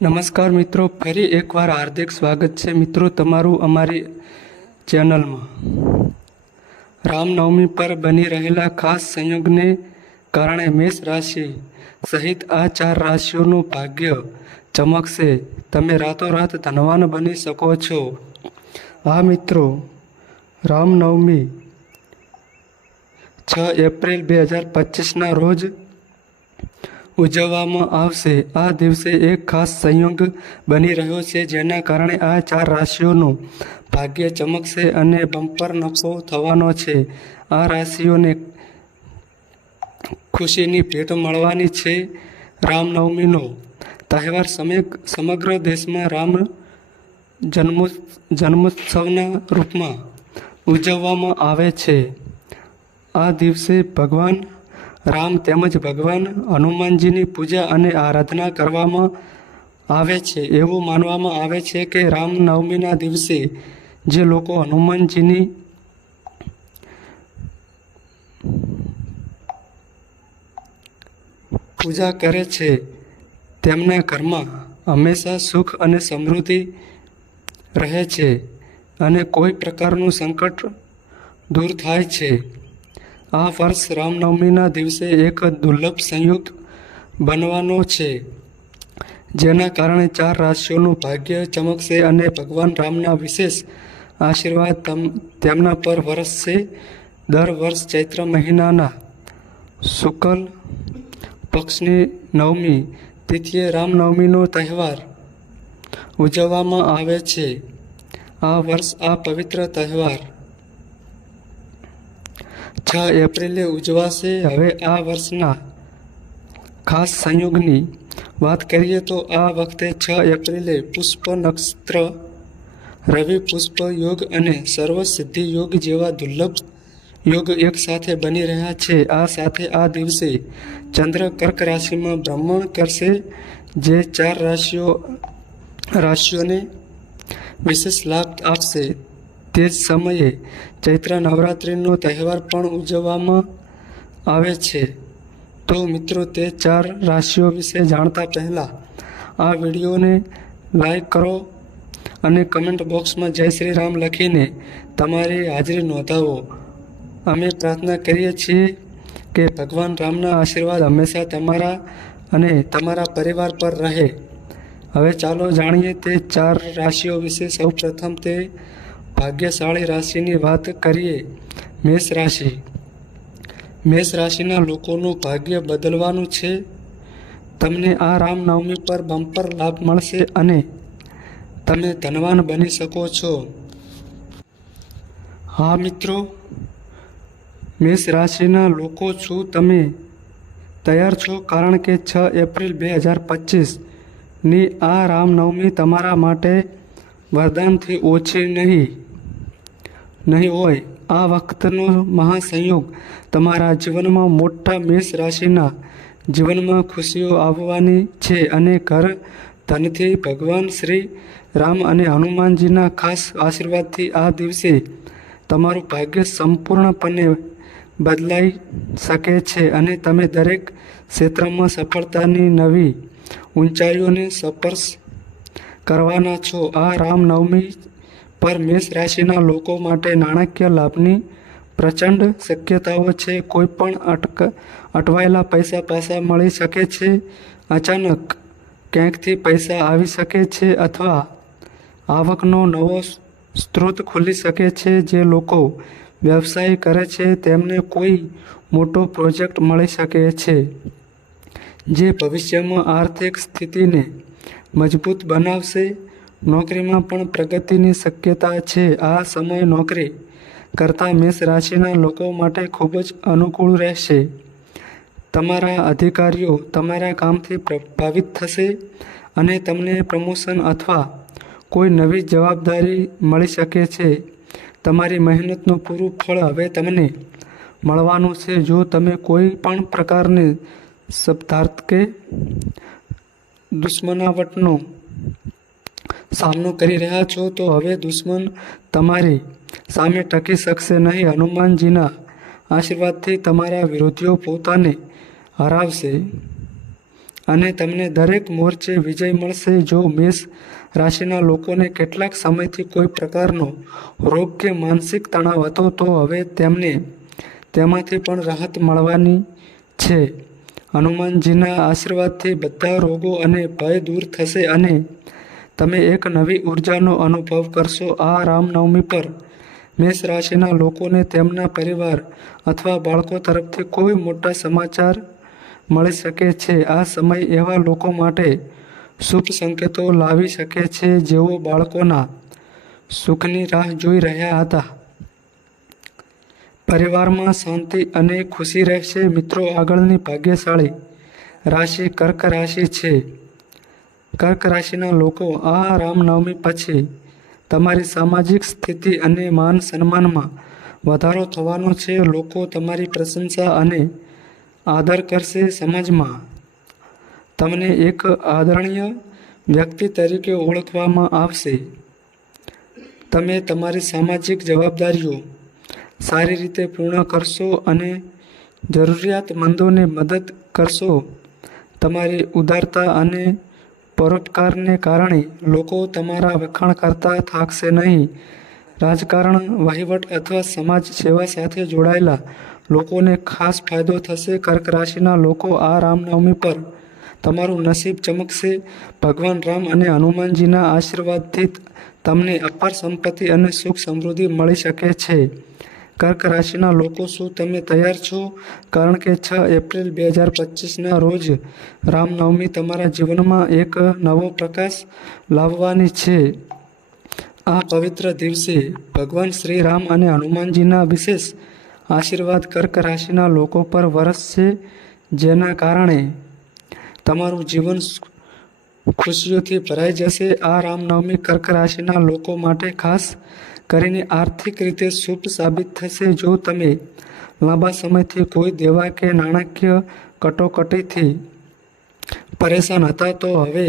નમસ્કાર મિત્રો, ફરી એકવાર હાર્દિક સ્વાગત છે મિત્રો તમારું અમારી ચેનલમાં. રામનવમી પર બની રહેલા ખાસ સંયોગને કારણે મેષ રાશિ સહિત આ 4 રાશિઓનું ભાગ્ય ચમકશે. તમે રાતોરાત ધનવાન બની શકો છો. હા મિત્રો, રામનવમી 6 એપ્રિલ 2025ના રોજ ઉજવવામાં આવશે. આ દિવસે એક ખાસ સંયોગ બની રહ્યો છે, જેના કારણે આ 4 રાશિઓનું ભાગ્ય ચમકશે અને બમ્પર નફો થવાનો છે. આ રાશિઓને ખુશીની ભેટ મળવાની છે. રામનવમીનો તહેવાર સમગ્ર દેશમાં રામ જન્મોત્સવના રૂપમાં ઉજવવામાં આવે છે. આ દિવસે ભગવાન રામ તેમજ ભગવાન હનુમાનજીની પૂજા અને આરાધના કરવામાં આવે છે. એવું માનવામાં આવે છે કે રામનવમીના દિવસે જે લોકો હનુમાનજીની પૂજા કરે છે તેમના ઘરમાં હંમેશા સુખ અને સમૃદ્ધિ રહે છે અને કોઈ પ્રકારનું સંકટ દૂર થાય છે. આ વર્ષ રામનવમીના દિવસે એક દુર્લભ સંયોગ બનવાનો છે, જેના કારણે 4 રાશિઓનું ભાગ્ય ચમકશે અને ભગવાન રામના વિશેષ આશીર્વાદ તેમના પર વરસશે. દર વર્ષ ચૈત્ર મહિનાના શુક્લ પક્ષની 9મી તિથિએ રામનવમીનો તહેવાર ઉજવવામાં આવે છે. આ વર્ષ આ પવિત્ર તહેવાર 6 એપ્રિલે ઉજવાશે. હવે આ વર્ષના ખાસ સંયોગની વાત કરીએ તો આ વખતે 6 એપ્રિલે પુષ્પ નક્ષત્ર, રવિ પુષ્પ યોગ અને સર્વ સિદ્ધિ યોગ જેવા દુર્લભ યોગ એક સાથે બની રહ્યા છે. આ સાથે આ દિવસે ચંદ્ર કર્ક રાશિમાં ભ્રમણ કરશે, જે 4 રાશિઓને વિશેષ લાભ આપશે. તે જ સમયે ચૈત્ર નવરાત્રિનો તહેવાર પણ ઉજવવામાં આવે છે. તો મિત્રો, તે 4 રાશિઓ વિશે જાણતા પહેલાં આ વિડીયોને લાઈક કરો અને કમેન્ટ બોક્સમાં જય શ્રી રામ લખીને તમારી હાજરી નોંધાવો. અમે પ્રાર્થના કરીએ છીએ કે ભગવાન રામના આશીર્વાદ હંમેશા તમારા અને તમારા પરિવાર પર રહે. હવે ચાલો જાણીએ તે 4 રાશિઓ વિશે. સૌ પ્રથમ તે ભાગ્યશાળી રાશિની વાત કરીએ. મેષ રાશિ. મેષ રાશિના લોકોનું ભાગ્ય બદલવાનું છે. તમને આ રામનવમી પર બમ્પર લાભ મળશે અને તમે ધનવાન બની શકો છો. હા મિત્રો, મેષ રાશિના લોકો, શું તમે તૈયાર છો? કારણ કે 6 એપ્રિલ 2025ની આ રામનવમી તમારા માટે વરદાનથી ઓછી નહીં હોય. આ વખતનો મહાસંયોગ તમારા જીવનમાં મોટા મેષ રાશિના જીવનમાં ખુશીઓ આવવાની છે અને ઘર ધનથી ભગવાન શ્રી રામ અને હનુમાનજીના ખાસ આશીર્વાદથી આ દિવસે તમારું ભાગ્ય સંપૂર્ણપણે બદલાઈ શકે છે અને તમે દરેક ક્ષેત્રમાં સફળતાની નવી ઊંચાઈઓને સ્પર્શ કરવાના છો. આ રામનવમી પર મેષ રાશિના લોકો માટે નાણાકીય લાભની પ્રચંડ શક્યતાઓ છે. કોઈ પણ અટવાયેલા પૈસા પાછા મળી શકે છે, અચાનક ક્યાંકથી પૈસા આવી શકે છે અથવા આવકનો નવો સ્ત્રોત ખુલી શકે છે. જે લોકો વ્યવસાય કરે છે તેમને કોઈ મોટો પ્રોજેક્ટ મળી શકે છે, જે ભવિષ્યમાં આર્થિક સ્થિતિને મજબૂત બનાવશે. નોકરીમાં પણ પ્રગતિની શક્યતા છે. આ સમય નોકરી કરતા મેષ રાશિના લોકો માટે ખૂબ જ અનુકૂળ રહેશે. તમારા અધિકારીઓ તમારા કામથી પ્રભાવિત થશે અને તમને પ્રમોશન અથવા કોઈ નવી જવાબદારી મળી શકે છે. તમારી મહેનતનું પૂરું ફળ હવે તમને મળવાનું છે. જો તમે કોઈ પણ પ્રકારની શબ્દાર્થ કે દુશ્મનાવટનો સામનો કરી રહ્યા છો, તો હવે દુશ્મન તમારી સામે ટકી શકશે નહીં. અને તમને દરેક મોરચે વિજય મળશે. જો મેષ રાશિના લોકોને કેટલાક સમયથી કોઈ પ્રકારનો રોગ કે માનસિક તણાવ હતો તો હવે તેમને તેમાંથી પણ રાહત મળવાની છે. હનુમાનજીના આશીર્વાદથી બધા રોગો અને ભય દૂર થશે અને તમે એક નવી ઉર્જાનો અનુભવ કરશો. આ રામનવમી પર મેષ રાશિના લોકોને તેમના પરિવાર અથવા બાળકો તરફથી કોઈ મોટા સમાચાર મળી શકે છે. આ સમય એવા લોકો માટે શુભ સંકેતો લાવી શકે છે જેઓ બાળકોના સુખની રાહ જોઈ રહ્યા હતા. પરિવારમાં શાંતિ અને ખુશી રહેશે. મિત્રો, આગળની ભાગ્યશાળી રાશિ કર્ક રાશિ છે. કર્ક રાશિના લોકો, આ રામનવમી પછી તમારી સામાજિક સ્થિતિ અને માન સન્માનમાં વધારો થવાનો છે. લોકો તમારી પ્રશંસા અને આદર કરશે. સમાજમાં તમને એક આદરણીય વ્યક્તિ તરીકે ઓળખવામાં આવશે. તમે તમારી સામાજિક જવાબદારીઓ સારી રીતે પૂર્ણ કરશો અને જરૂરિયાતમંદોને મદદ કરશો. તમારી ઉદારતા અને પરોપકારને કારણે લોકો તમારા વખાણ કરતા થાકશે નહીં. રાજકારણ, વહીવટ અથવા સમાજ સેવા સાથે જોડાયેલા લોકોને ખાસ ફાયદો થશે. કર્ક રાશિના લોકો, આ રામનવમી પર તમારું નસીબ ચમકશે. ભગવાન રામ અને હનુમાનજીના આશીર્વાદથી તમને અપાર સંપત્તિ અને સુખ સમૃદ્ધિ મળી શકે છે. કર્ક રાશિના લોકો, શું તમે તૈયાર છો? કારણ કે 6 એપ્રિલ 2025ના રોજ રામનવમી તમારા જીવનમાં એક નવો પ્રકાશ લાવવાની છે. આ પવિત્ર દિવસે ભગવાન શ્રી રામ અને હનુમાનજીના વિશેષ આશીર્વાદ કર્ક રાશિના લોકો પર વરસશે, જેના કારણે તમારું જીવન ખુશીઓથી ભરાઈ જશે. આ રામનવમી કર્ક રાશિના લોકો માટે ખાસ કરીને આર્થિક રીતે શુભ સાબિત થશે. જો તમે લાંબા સમયથી કોઈ દેવા કે નાણાકીય કટોકટીથી પરેશાન હતા તો હવે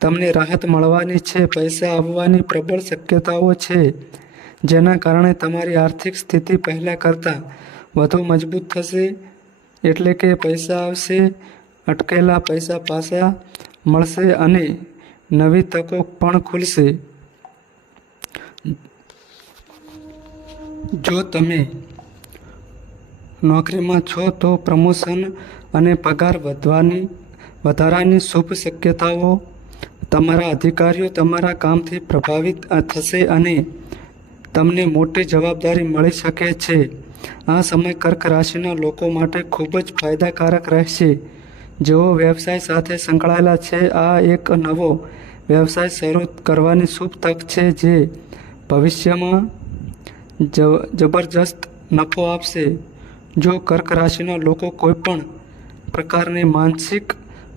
તમને રાહત મળવાની છે. પૈસા આવવાની પ્રબળ શક્યતાઓ છે, જેના કારણે તમારી આર્થિક સ્થિતિ પહેલાં કરતાં વધુ મજબૂત થશે. એટલે કે પૈસા આવશે, અટકેલા પૈસા પાછા મળશે અને નવી તકો પણ ખુલશે. જો તમે નોકરીમાં છો તો પ્રમોશન અને પગાર વધારાની શુભ શક્યતાઓ. તમારા અધિકારીઓ તમારા કામથી પ્રભાવિત થશે અને તમને મોટી જવાબદારી મળી શકે છે. આ સમય કર્ક રાશિના લોકો માટે ખૂબ જ ફાયદાકારક રહેશે. જેઓ વ્યવસાય સાથે સંકળાયેલા છે, આ એક નવો વ્યવસાય શરૂ કરવાની શુભ તક છે જે ભવિષ્યમાં જબરજસ્ત નફો આપશે. જો કર્ક રાશિના લોકો કોઈપણ પ્રકારની માનસિક,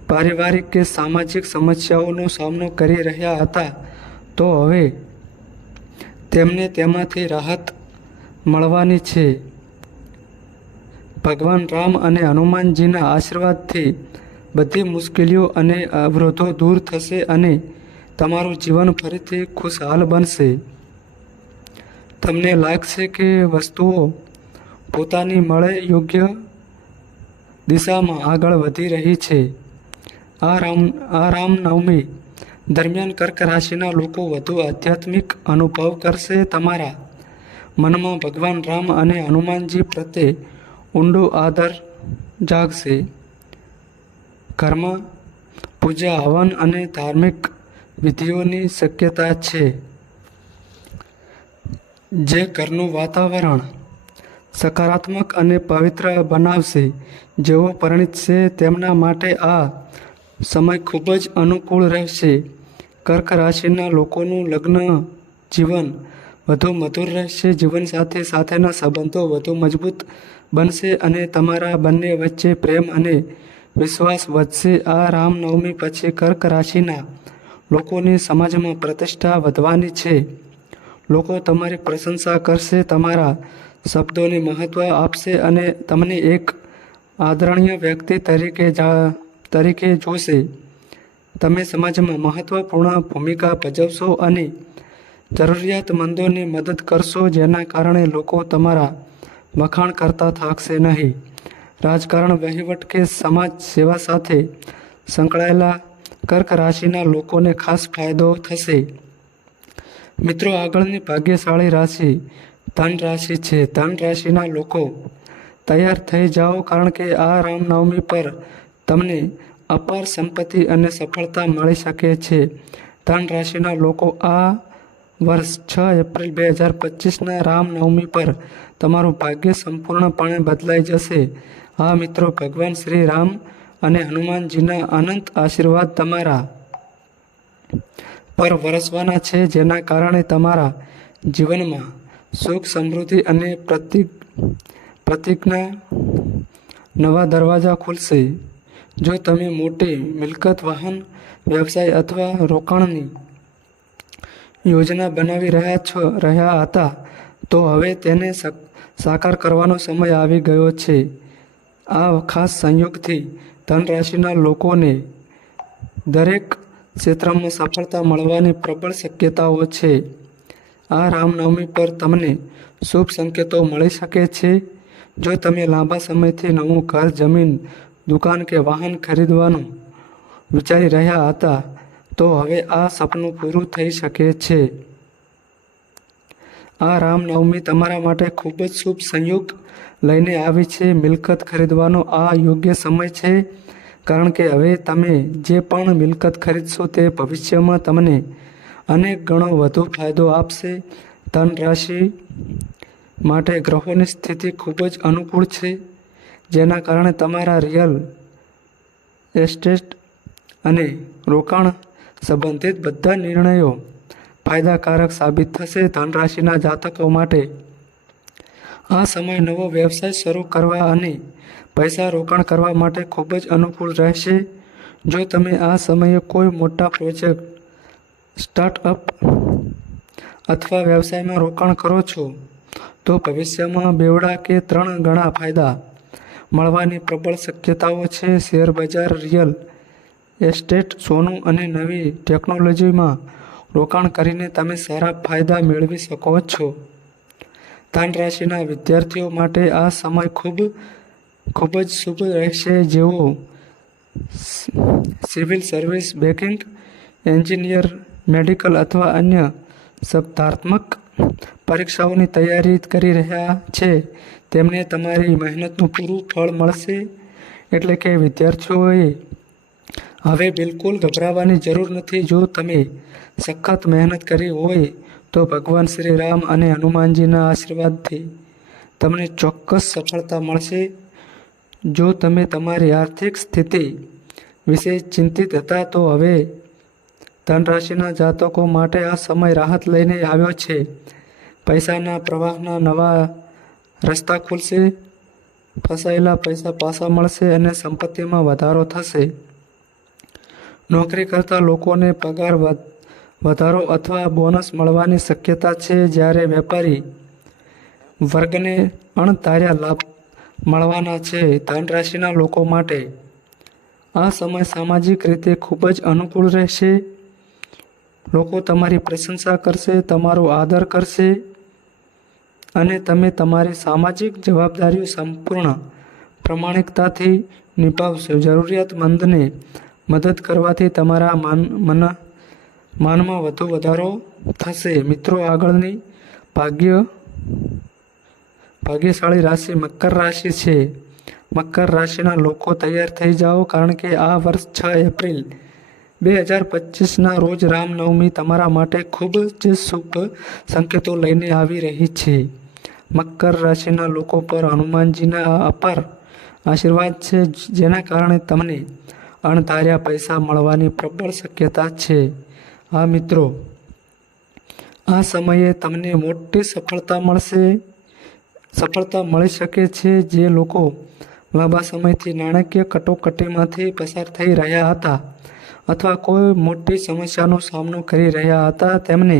પારિવારિક કે સામાજિક સમસ્યાઓનો સામનો કરી રહ્યા હતા તો હવે તેમને તેમાંથી રાહત મળવાની છે. ભગવાન રામ અને હનુમાનજીના આશીર્વાદથી બધી મુશ્કેલીઓ અને અવરોધો દૂર થશે અને તમારું જીવન ફરીથી ખુશહાલ બનશે. તમને લાગશે કે વસ્તુઓ પોતાની મળે યોગ્ય દિશામાં આગળ વધી રહી છે. આ રામનવમી દરમિયાન કર્ક રાશિના લોકો વધુ આધ્યાત્મિક અનુભવ કરશે. તમારા મનમાં ભગવાન રામ અને હનુમાનજી પ્રત્યે ઊંડો આદર જાગશે. ઘરમાં પૂજા, હવન અને ધાર્મિક વિધિઓની શક્યતા છે, જે ઘરનું વાતાવરણ સકારાત્મક અને પવિત્ર બનાવશે. જેઓ પરિણીત છે તેમના માટે આ સમય ખૂબ જ અનુકૂળ રહેશે. કર્ક રાશિના લોકોનું લગ્ન જીવન વધુ મધુર રહેશે. જીવનસાથી સાથેના સંબંધો વધુ મજબૂત બનશે અને તમારા બંને વચ્ચે પ્રેમ અને વિશ્વાસ વધશે. આ રામનવમી પછી કર્ક રાશિના લોકોની સમાજમાં પ્રતિષ્ઠા વધવાની છે. લોકો તમારી પ્રશંસા કરશે, તમારા શબ્દોને મહત્વ આપશે અને તમને એક આદરણીય વ્યક્તિ તરીકે જોશે. તમે સમાજમાં મહત્વપૂર્ણ ભૂમિકા ભજવશો અને જરૂરિયાતમંદોની મદદ કરશો, જેના કારણે લોકો તમારા વખાણ કરતા થાકશે નહીં. રાજકારણ, વહીવટ કે સમાજ સેવા સાથે સંકળાયેલા કર્ક રાશિના લોકોને ખાસ ફાયદો થશે. મિત્રો, આગળની ભાગ્યશાળી રાશિ ધન રાશિ છે. ધન રાશિના લોકો તૈયાર થઈ જાઓ, કારણ કે આ રામનવમી પર તમને અપાર સંપત્તિ અને સફળતા મળી શકે છે. ધન રાશિના લોકો આ વર્ષ 6 એપ્રિલ 2025ના રામનવમી પર તમારું ભાગ્ય સંપૂર્ણપણે બદલાઈ જશે. હા મિત્રો, ભગવાન શ્રી રામ અને હનુમાનજીના અનંત આશીર્વાદ તમારા પર વરસવાના છે, જેના કારણે તમારા જીવનમાં સુખ, સમૃદ્ધિ અને પ્રતિજ્ઞા નવા દરવાજા ખુલશે. જો તમે મોટી મિલકત, વાહન, વ્યવસાય અથવા રોકાણની યોજના બનાવી રહ્યા હતા, તો હવે તેને સાકાર કરવાનો સમય આવી ગયો છે. આ ખાસ સંયોગથી ધન રાશિના લોકોને દરેક ક્ષેત્રમાં સફળતા મળવાની પ્રબળ શક્યતાઓ છે. આ રામનવમી પર તમને શુભ સંકેતો મળી શકે છે. જો તમે લાંબા સમયથી નવું ઘર, જમીન, દુકાન કે વાહન ખરીદવાનું વિચારી રહ્યા હતા, તો હવે આ સપનું પૂરું થઈ શકે છે. આ રામનવમી તમારા માટે ખૂબ જ શુભ સંયોગ લઈને આવી છે. મિલકત ખરીદવાનો આ યોગ્ય સમય છે, કારણ કે હવે તમે જે પણ મિલકત ખરીદશો તે ભવિષ્યમાં તમને અનેક ગણો વધુ ફાયદો આપશે. ધન રાશિ માટે ગ્રહોની સ્થિતિ ખૂબ જ અનુકૂળ છે, જેના કારણે તમારા રિયલ એસ્ટેટ અને રોકાણ સંબંધિત બધા નિર્ણયો ફાયદાકારક સાબિત થશે. ધન રાશિના જાતકો માટે આ સમય નવો વ્યવસાય શરૂ કરવા અને પૈસા રોકાણ કરવા માટે ખૂબ જ અનુકૂળ રહેશે. જો તમે આ સમયે કોઈ મોટા પ્રોજેક્ટ, સ્ટાર્ટઅપ અથવા વ્યવસાયમાં રોકાણ કરો છો, તો ભવિષ્યમાં બેવડા કે 3 ગણા ફાયદા મળવાની પ્રબળ શક્યતાઓ છે. શેર બજાર, રિયલ એસ્ટેટ, સોનું અને નવી ટેકનોલોજીમાં રોકાણ કરીને તમે સારા ફાયદા મેળવી શકો છો. ધન રાશિના વિદ્યાર્થીઓ માટે આ સમય ખૂબ જ શુભ રહેશે. જેઓ civil service, banking, engineer, medical અથવા અન્ય સ્પર્ધાત્મક પરીક્ષાઓની તૈયારી કરી રહ્યા છે, તેમને તમારી મહેનતનું પૂરું ફળ મળશે. એટલે કે વિદ્યાર્થીઓએ હવે બિલકુલ ગભરાવાની જરૂર નથી. જો તમે સખત મહેનત કરી હોય, તો ભગવાન શ્રી રામ અને હનુમાનજીના આશીર્વાદથી તમને ચોક્કસ સફળતા મળશે. જો તમે તમારી આર્થિક સ્થિતિ વિશે ચિંતિત હતા, તો હવે ધન રાશિના જાતકો માટે આ સમય રાહત લઈને આવ્યો છે. પૈસાના પ્રવાહના નવા રસ્તા ખુલશે, ફસાયેલા પૈસા પાછા મળશે અને સંપત્તિમાં વધારો થશે. નોકરી કરતા લોકોને પગાર વધારો અથવા બોનસ મળવાની શક્યતા છે, જ્યારે વેપારી વર્ગને અણધાર્યા લાભ મળવાના છે. ધન રાશિના લોકો માટે આ સમય સામાજિક રીતે ખૂબ જ અનુકૂળ રહેશે. લોકો તમારી પ્રશંસા કરશે, તમારો આદર કરશે અને તમે તમારી સામાજિક જવાબદારીઓ સંપૂર્ણ પ્રામાણિકતાથી નિભાવશો. જરૂરિયાતમંદને મદદ કરવાથી તમારા માનમાં વધુ વધારો થશે. મિત્રો, આગળની ભાગ્યશાળી રાશિ મકર રાશિ છે. મકર રાશિના લોકો તૈયાર થઈ જાઓ, કારણ કે આ વર્ષ 6 એપ્રિલ 2025ના રોજ રામનવમી તમારા માટે ખૂબ જ શુભ સંકેતો લઈને આવી રહી છે. મકર રાશિના લોકો પર હનુમાનજીના અપાર આશીર્વાદ છે, જેના કારણે તમને અણધાર્યા પૈસા મળવાની પ્રબળ શક્યતા છે. હા મિત્રો, આ સમયે તમને મોટી સફળતા મળી શકે છે. જે લોકો લાંબા સમયથી નાણાકીય કટોકટીમાંથી પસાર થઈ રહ્યા હતા અથવા કોઈ મોટી સમસ્યાનો સામનો કરી રહ્યા હતા, તેમને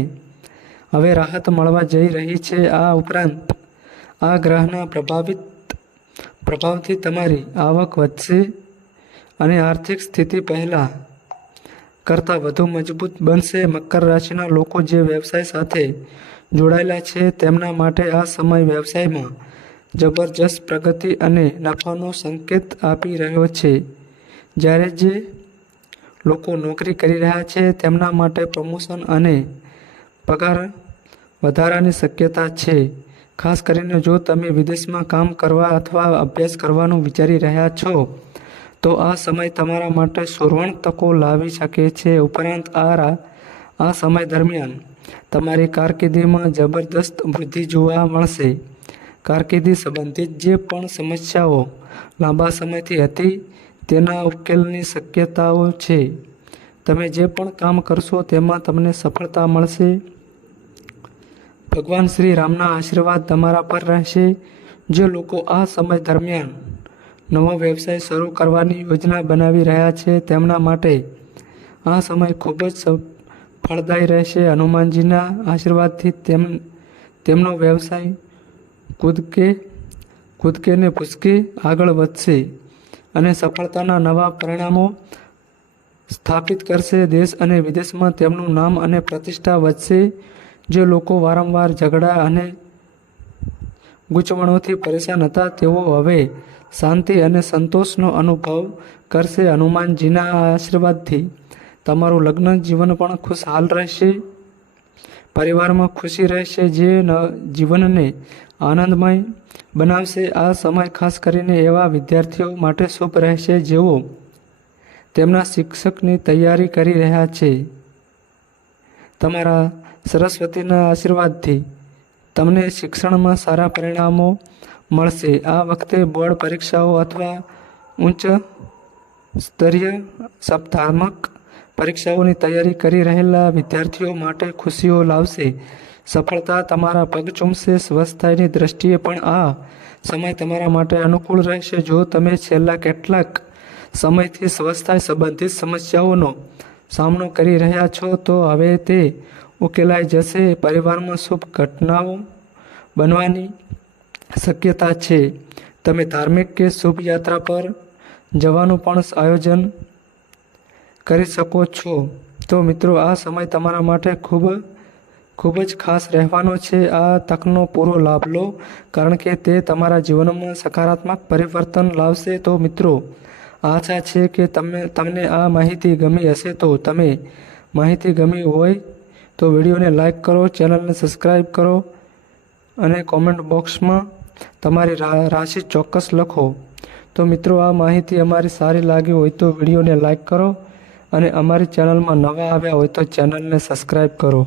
હવે રાહત મળવા જઈ રહી છે. આ ઉપરાંત આ ગ્રહના પ્રભાવથી તમારી આવક વધશે અને આર્થિક સ્થિતિ પહેલાં કરતાં વધુ મજબૂત બનશે. મકર રાશિના લોકો જે વ્યવસાય સાથે જોડાયેલા છે, તેમના માટે આ સમય વ્યવસાયમાં જબરજસ્ત પ્રગતિ અને નફાનો સંકેત આપી રહ્યો છે. જ્યારે જે લોકો નોકરી કરી રહ્યા છે તેમના માટે પ્રમોશન અને પગાર વધારાની શક્યતા છે. ખાસ કરીને જો તમે વિદેશમાં કામ કરવા અથવા અભ્યાસ કરવાનું વિચારી રહ્યા છો તો આ સમય તમારા માટે સુવર્ણ તકો લાવી શકે છે. ઉપરાંત આ સમય દરમિયાન તમારી કારકિર્દીમાં જબરદસ્ત વૃદ્ધિ જોવા મળશે. કારકિર્દી સંબંધિત જે પણ સમસ્યાઓ લાંબા સમયથી હતી તેના ઉકેલની શક્યતાઓ છે. તમે જે પણ કામ કરશો તેમાં તમને સફળતા મળશે. ભગવાન શ્રી રામના આશીર્વાદ તમારા પર રહેશે. જે લોકો આ સમય દરમિયાન નવો વ્યવસાય શરૂ કરવાની યોજના બનાવી રહ્યા છે તેમના માટે આ સમય ખૂબ જ ફળદાયી રહેશે. હનુમાનજીના આશીર્વાદથી તેમનો વ્યવસાય કૂદકે ને ભૂસકે આગળ વધશે અને સફળતાના નવા પરિણામો સ્થાપિત કરશે. દેશ અને વિદેશમાં તેમનું નામ અને પ્રતિષ્ઠા વધશે. જે લોકો વારંવાર ઝઘડા અને ગૂંચવણોથી પરેશાન હતા તેઓ હવે શાંતિ અને સંતોષનો અનુભવ કરશે. હનુમાનજીના આશીર્વાદથી તમારું લગ્ન જીવન પણ ખુશહાલ રહેશે. પરિવારમાં ખુશી રહેશે જે જીવનને આનંદમય બનાવશે. આ સમય ખાસ કરીને એવા વિદ્યાર્થીઓ માટે શુભ રહેશે જેઓ તેમના શિક્ષકની તૈયારી કરી રહ્યા છે. તમારા સરસ્વતીના આશીર્વાદથી તમને શિક્ષણમાં સારા પરિણામો મળશે. આ વખતે બોર્ડ પરીક્ષાઓ અથવા ઉચ્ચ સ્તરીય સ્પર્ધાત્મક પરીક્ષાઓની તૈયારી કરી રહેલા વિદ્યાર્થીઓ માટે ખુશીઓ લાવશે. સફળતા તમારા પગ ચૂમશે. સ્વાસ્થ્યની દ્રષ્ટિએ પણ આ સમય તમારા માટે અનુકૂળ રહેશે. જો તમે છેલ્લા કેટલાક સમયથી સ્વાસ્થ્ય સંબંધિત સમસ્યાઓનો સામનો કરી રહ્યા છો તો હવે તે ઉકેલાઈ જશે. પરિવારમાં શુભ ઘટનાઓ બનવાની શક્યતા છે. તમે ધાર્મિક કે શુભ યાત્રા પર જવાનું પણ આયોજન કરી શકો છો. તો મિત્રો આ સમય તમારા માટે ખૂબ જ ખાસ રહેવાનો છે. આ તકનો પૂરો લાભ લો કારણ કે તે તમારા જીવનમાં સકારાત્મક પરિવર્તન લાવશે. તો મિત્રો આશા છે કે તમને આ માહિતી ગમી હશે. તો તમે માહિતી ગમી હોય તો વિડીયોને લાઈક કરો, ચેનલને સબસ્ક્રાઈબ કરો અને કોમેન્ટ બોક્સમાં તમારી રાશિ ચોક્કસ લખો. તો મિત્રો આ માહિતી અમારી સારી લાગી હોય તો વિડીયોને લાઈક કરો અને અમારી ચેનલમાં નવા આવ્યા હોય તો ચેનલને સબસ્ક્રાઈબ કરો.